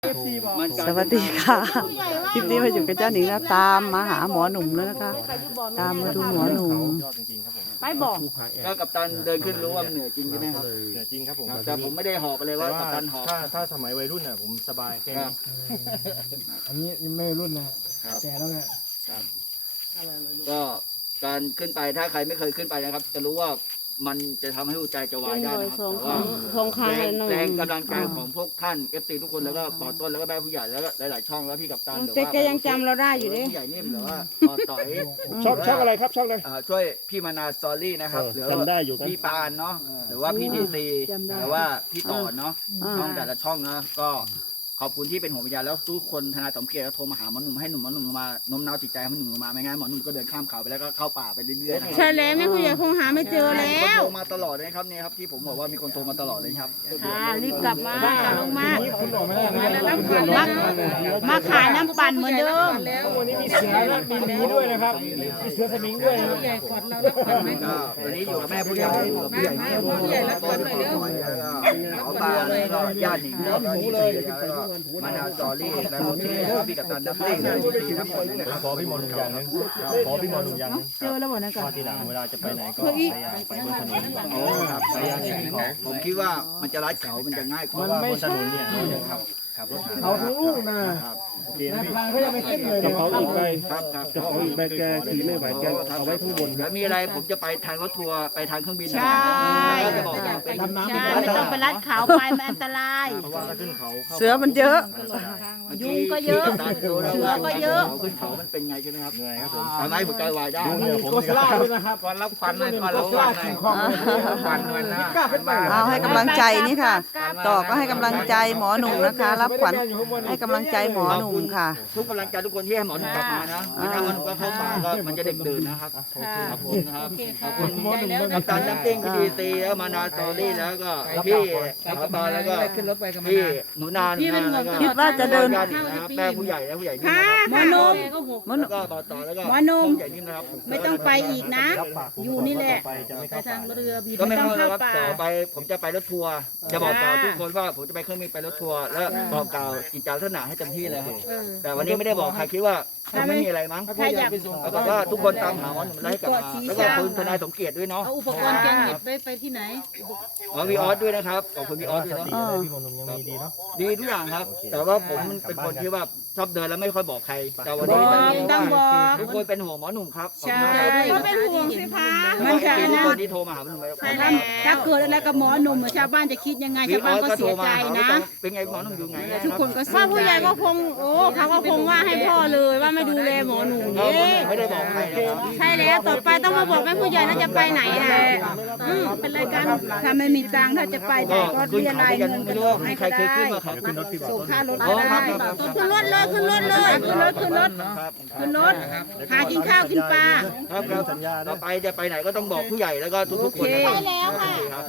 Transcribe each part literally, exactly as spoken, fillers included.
สวัสดีค่ะคลิปนี้มาอยู่กับเจ้าหนิงนะตามมาหาหมอหนุ่มแล้วนะคะ ตามมาดูหมอหนุ่มไปบอกก็กัปตันเดินขึ้นรู้ว่ามันเหนื่อยจริงใช่ไหมครับเหนื่อยจริงครับผมแต่ผมไม่ได้หอบไปเลยว่ากัปตันหอบถ้าถ้าสมัยวัยรุ่นน่ะผมสบายแค่นี้อันนี้ยังไม่รุ่นนะแก่แล้วเนี่ยก็การขึ้นไปถ้าใครไม่เคยขึ้นไปนะครับ จะรู้ว่ามันจะทำให้หัวใจจะวายได้นะครับแต่ว่าสองครั้งแรเลยงหนุ่มแรงกำลังใจของพวกท่านเอฟซีทุกคนแล้วก็ปอต้นแล้วก็แม่ผู้ใหญ่แล้วก็หลายๆช่องแล้วพี่กัปตันหรือเจ๊ว่าแกยังจำเราได้อยู่ดิผู้ใหญ่นิ่มหรือว่าปอต่อยช่องช่องอะไรครับช่องอะไรอ่าช่วยพี่มานาสตอรี่นะครับหรือว่าจำได้อยู่ครับพี่ปานเนาะหรือว่าพี่ดีซีหรือว่าพี่ต่อเนาะ ช่องแต่ละช่องนะก็ขอบคุณที่เป็นหัววิญญาณแล้วทุกคนทนายสมเกียรติก็โทรมาหาหมอหนุ่มให้หนุ่มหมอหนุ่มมาโน้มน้าวจิตใจให้หมอหนุ่มมาไม่งั้นหมอหนุ่มก็เดินข้ามเขาไปแล้วก็เข้าป่าไปเรื่อยๆนะครับใช่แล้วแม่ผู้ใหญ่คงหาไม่เจอแล้มีคนวโทรมาตลอดเลยนะครับเนี่ยครับที่ผมบอกว่ามีคนโทรมาตลอดเลยครับค่ะรีบกลับมาลงมาคุณออกไม่ได้นะมามาขายน้ำปั่นเหมือนเดิมวันนี้มีเสือและมีหมีด้วยนะครับมีเสือสมิงด้วยนะครับก็ตอนนี้อยู่กับแม่ผู้ใหญ่อยู่กับผู้ใหญ่แม่ผู้ใหญ่แล้วก็หมอบาแล้วก็ญาติหนิงแล้วก็ดีซีแล้วก็มานาวสตอรี่แล้วก็พี่กัปตันดับซิ่งแล้วก็ทีทั้งหมดนะครับขอพี่มอหนุ่มอย่างหนึงขอพี่มอหนุ่มอย่างหนึงเจอแล้วหมดนะก็ก่อนทีหลังเวลาจะไปไหนก็พยายามไปบนถนนโอ้ครับพยายามอย่างนี้ผมคิดว่ามันจะรัดเขามันจะง่ายกเพว่าราะว่าบนถนนเนี่ยขับขับรถเขาทั้งลูกนะโอเคนะพี่ทางเขายังไม่ขึ้นเลยกระเป๋าอีกใบครับครับกระเป๋าอีกใบแกถือไม่ไหวแกเอาไว้ข้างบนคแล้รับวมีอะไรผมจะไปทางรถทัวร์ไปทางเครื่องบินใช่แล้วจะบอกเป็นดำน้ำใช่ไม่ต้องไปลัดเขาไปมันอันตรายเพราะว่าถ้าขึ้นเขาเข้าเสือมันเยอะยุงก็เยอะเสือก็เยอะขึ้นเขามันเป็นไงใช่ไหมครับเหนื่อยครับผมทำให้หัวใจวายได้ดูเหนื่อยผมโกสเนี่ยลาด้วยนะครับก่อนรับควันเลยก่อนโกรับสควัลานเลขิยงคองเลยควันเลยนะกล้าขึ้นไปเอาให้กำลังใจนี่ค่ะ ต่อก็ให้กำลังใจหมอหนุ่มนะคะ รับขวัญให้กำลังใจหมอหนุ่มค่ะทุกกำลังใจทุกคนที่ให้หมอหนุ่มกลับมานะถ้าหมอหนุ่มก็เข้าป่าก็มันจะเด็กดื่นนะครับขอบคุณนะครับขอบคุณกัปตันน้ำติ้งพี่ดีซีแล้วมานาสตอรี่แล้วก็พี่ขอบาแล้วก็พี่หนูนานแล้วก็คิดว่าจะเดินแม่ผู้ใหญ่และผู้ใหญ่นี่นะครับหมอหนุ่มหมอหแล้นุ่วมก็ต่อต่อแล้วก็หมอหนุ่มผู้ใหญ่นิ่มนะครับไม่ต้องไปอีกนะ อยู่นี่แหละไปจะไม่เข้าป่าก็ไม่เข้านะครับต่อไปผมจะไปรถทัวร์จะบอกกล่าวทุกคนว่าผมจะไปเครื่องบินไปรถทัวร์แล้วบอกกล่าวจิตใจลักษณะให้เต็มที่เลยครับแต่วันนี้ไม่ได้บอกใครคิดว่าคงไม่มีอะไรมั้งถ้าอยากแล้วก็ทุกคนตามหาหมอหนุ่มแล้วให้กลับมาแล้วก็ขอบคุณทนายสมเกียรติด้วยเนาะเอาอุปกรณ์แกงเห็ดไปไปที่ไหนขอวีออสด้วยนะครับขอบคุณวีออสด้วยเนาะดีเลยพี่มอหนุ่มยังมีดีเนาะดีทุกอย่างครับ แต่ว่าผมเป็นคนที่ว่าชอบเดินแล้วไม่ค่อยบอกใครแต่วันนี้บอกต้องบอกทุกคนเป็นห่วงหมอหนุ่มครับใช่ก็เป็นห่วงสิคะมันจะทุกนะคนที่โทรมาหาหมอหนุ่มถ้าถ้าเกิดอะไรกับหมอหนุ่มชาวบ้านจะคิดยังไงชาวบ้านก็เสียใจนะเป็นไงหมอหนุ่มอยู่ไงทุกคนก็ว่าผู้ใหญ่ก็คงโอ้เขาก็คงว่าให้พ่อเลยว่าไม่ดูแลหมอหนุ่มเรานี่ไม่ได้บอกใครนะครับใช่แล้วต่อไปต้องมาบอกแม่ผู้ใหญ่น่าจะไปไหนนะอืมเป็นไรกันถ้าไม่มีตังค์ถ้าจะไปไหนก็ขึ้นเรียเขารายไปกันเงินไม่กันรู้ออว่าก มีให้ใครก็เคยขึ้นได้มาครับขึ้นรถที่บอกส่งค่ารถอ๋ก็อคได้รับขึ้นรถเลยขึ้นรถเลยขึ้นรถขึ้นรถครับขึ้นรถหากินข้าวกินปลาครับครับสัญญาต่อไปจะไปไหนก็ต้องบอกผู้ใหญ่แล้วก็ทุกๆคนนะครับใช่แล้วค่ะครับ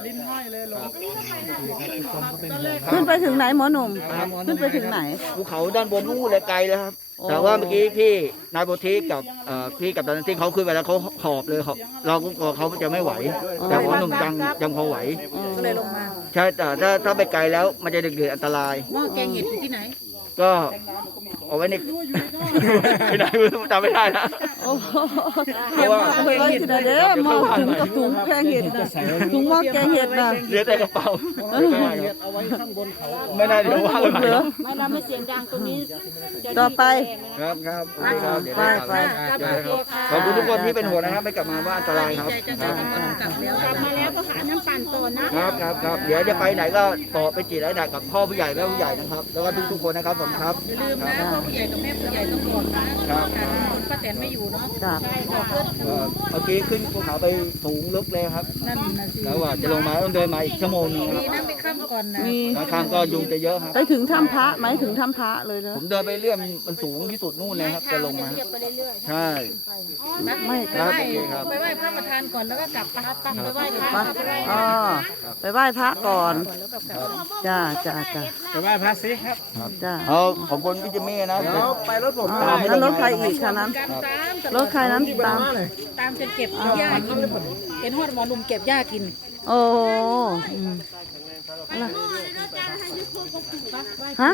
ขึ้นไปถึงไหนหมอหนุ่มขึ้นไปถึงไหนภูเขาด้านบนนู่นเลยไกลเลยครับ แต่ว่าเมื่อกี้พี่นายโบทีกับเอ่อพี่กับดันที่เขาขึ้นไปแล้วเขาหอบเลยหอบเราก็กลัวเขาจะไม่ไหว แต่หมอหนุ่มยังยังพอไหวก็เลยลงมาใช่แต่ถ้าถ้าไปไกลแล้วมันจะเดือดอันตรายหม้อแกงเห็ดอยู่ที่ไหนก็เอาไว้ในไม่ได้จำไม่ได้นะโอ้โหเก็บมาไว้ที่ไหนเด้อหม้อถุงกับถุงแกงเห็ดนะถุงหม้อแกงเห็ดนะเหลือแต่กระเป๋าเอาไว้ข้างบนเขาไม่ได้เดี๋ยวว่ากันใหม่เหลือไม่เราไม่เสียงดังตรงนี้ต่อไปครับครับครับเดี๋ยวไปได้ไปครับขอบคุณทุกคนที่เป็นห่วงนะครับไม่กลับมาว่าอันตรายครับใจจังเลยกลับแล้วกลับมาแล้วก็หาน้ำปั่นต่อนะครับครับครับเดี๋ยวจะไปไหนก็ต่อไปจีไรดักกับพ่อผู้ใหญ่แม่ผู้ใหญ่นะครับ แล้วก็ทุกๆคนนะครับผมครับอย่าลืมนะพ่อผู้ใหญ่กับแม่ผู้ใหญ่ต้องบอกนะครับ ป้าแตนไม่อยู่เนาะครับใช่ค่ะเพื่อนเอ่อเมื่อกี้ขึ้นภูเขาไปสูงลึกเลยครับนั่นนะสิแล้วว่าจะลงมาต้องเดินมาอีกชั่วโมงนึงคดีรับนะไปข้ามก่อนนะมีแล้วข้างก็ยุงจะเยอะครับไปถึงถ้ำพระไหมถึงถ้ำพระเลยเนอะผมเดินไปเรื่อยมันสูงที่สุดนู่นเลยครับจะลงมาเรียบไปเรื่อยใช่ๆนะไม่ไปครับไหว้โอเคครับไปไหว้พระประธานก่อนแล้วก็กลับไปตั้งไปไหว้พระไปไปไหว้อ๋อไปไหว้พระก่อนก่อนแล้วกลับกลับจ้าจ้าจ้าไปไหว้พระสิครับจ้าเอาขอบคุณพี่จิมมี่นะเดี๋ยวไปรถผมอ๋อแล้วรถใครอีกคันนั้นการตามตรลอถดใครนั้นตามเลยตามจนเก็บหญ้ากินเห็นหอดหมอลุมเก็บหญ้ากินโอ้อืมฮะ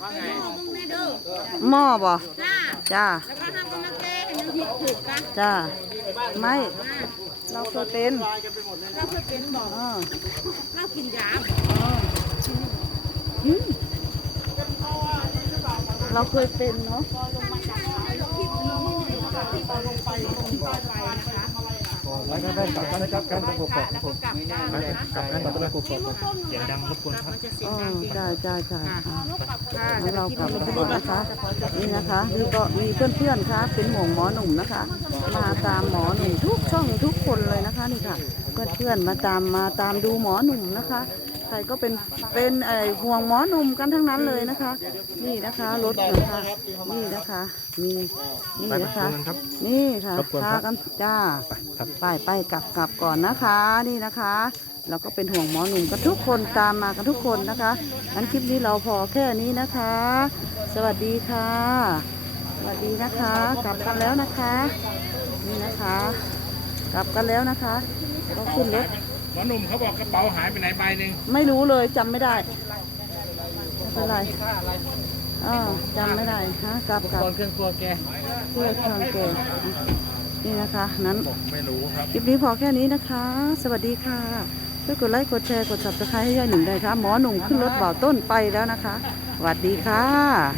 หม้อบ่จ้าแล้วก็ทำเป็นแก้ให้มันผิดถูกกันจ้าไม่เราเคยเป็นเราเคยเป็นบอกเออเรากินยาอืมเราเคยเป็นเนาะแล้วก็ได้กลับกันกลับกันตะกุกครับผมกลับกันตะกุกครับเสียงดังรบกวนครับอ๋อจ้าจ้าจ้าแล้วเรากลับมานะคะ นี่นะคะนี่ก็มีเพื่อนๆค่ะเป็นห่วงหมอหนุ่มนะคะ มาตามหมอหนุ่มทุกช่องทุกคนเลยนะคะนี่ค่ะ เพื่อนๆมาตามมาตามดูหมอหนุ่มนะคะ ใครก็เป็นเป็นไอห่วงหมอหนุ่มกันทั้งนั้นเลยนะคะ นี่นะคะรถนะคะนี่นะคะมีนี่นะคะ นี่ค่ะพากันจ้าไปไปกลับกลับก่อนนะคะ นี่นะคะเราก็เป็นห่วงหมอหนุ่มกันทุกคนตามมากันทุกคนนะคะงั้นคลิปนี้เราพอแค่นี้นะคะ สวัสดีค่ะ สวัสดีนะคะ กลับกันแล้วนะคะ นี่นะคะ กลับกันแล้วนะคะก็ขึ้นรถหมอหนุ่มเขาบอกกระเป๋าหายไปไหนใบหนึ่งไม่รู้เลยจำไม่ได้ไม่เป็นไรอ่าจำไม่ได้ฮะกลับกลับเครื่องครัวแกเพื่อทางเกนี่นะคะนั้นไม่รู้ครับคลิปนี้พอแค่นี้นะคะ สวัสดีค่ะช่วยกดไลค์กดแชร์กด ซับสไครบ์ให้ยายหนึ่งได้ค่ะหมอหนุ่มขึ้นรถบ่าวต้นไปแล้วนะคะสวัสดีค่ะ